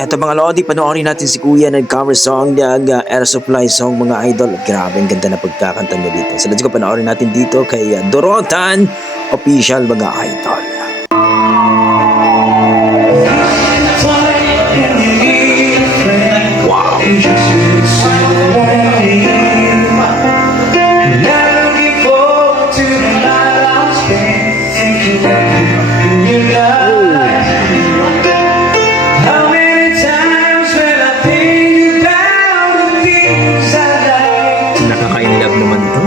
Eto mga Lodi, panoorin natin si Kuya nag-cover song ng Air Supply song mga idol. Grabe, ang ganda na pagkakanta niya dito. So let's go, panoorin natin dito kay Dorotan Official mga idol. Nakaka-inlove naman to.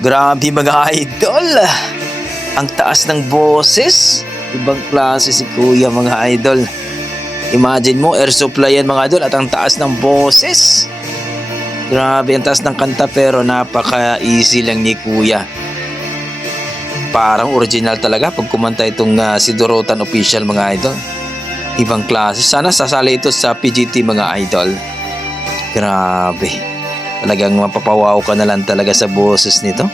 Grabe mga idol, ang taas ng boses, ibang klase si Kuya mga idol. Imagine mo, Air Supply yan mga idol at ang taas ng boses. Grabe, ang taas ng kanta pero napaka-easy lang ni Kuya. Parang original talaga pag kumanta itong si Dorotan Official mga idol. Ibang klase, sana sasali ito sa PGT mga idol. Grabe. Talagang mapapawaw ka na lang talaga sa boses nito.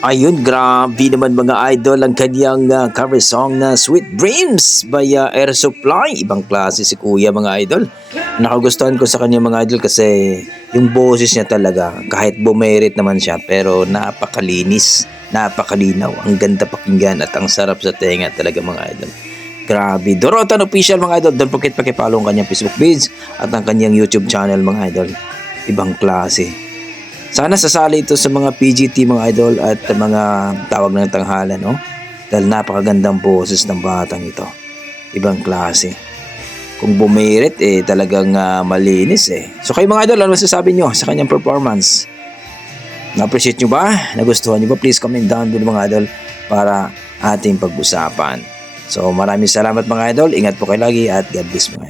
Ayun, grabe naman mga idol ang kanyang cover song na Sweet Dreams by Air Supply. Ibang klase si Kuya mga idol. Nakagustuhan ko sa kanya mga idol kasi yung boses niya talaga, kahit bumerit naman siya pero napakalinis, napakalinaw, ang ganda pakinggan at ang sarap sa tenga talaga mga idol. Grabe, Dorotan Official mga idol. Don't forget pakipollow ang kanyang Facebook page at ang kanyang YouTube channel mga idol. Ibang klase. Sana sasali ito sa mga PGT mga idol at mga tawag ng tanghalan, no? Dahil napakagandang boses ng batang ito. Ibang klase. Kung bumirit, talagang malinis eh. So kayo mga idol, ano masasabi nyo sa kanyang performance? Na-appreciate nyo ba? Nagustuhan nyo ba? Please comment down below mga idol para ating pag-usapan. So maraming salamat mga idol. Ingat po kayo lagi at God bless mga idol.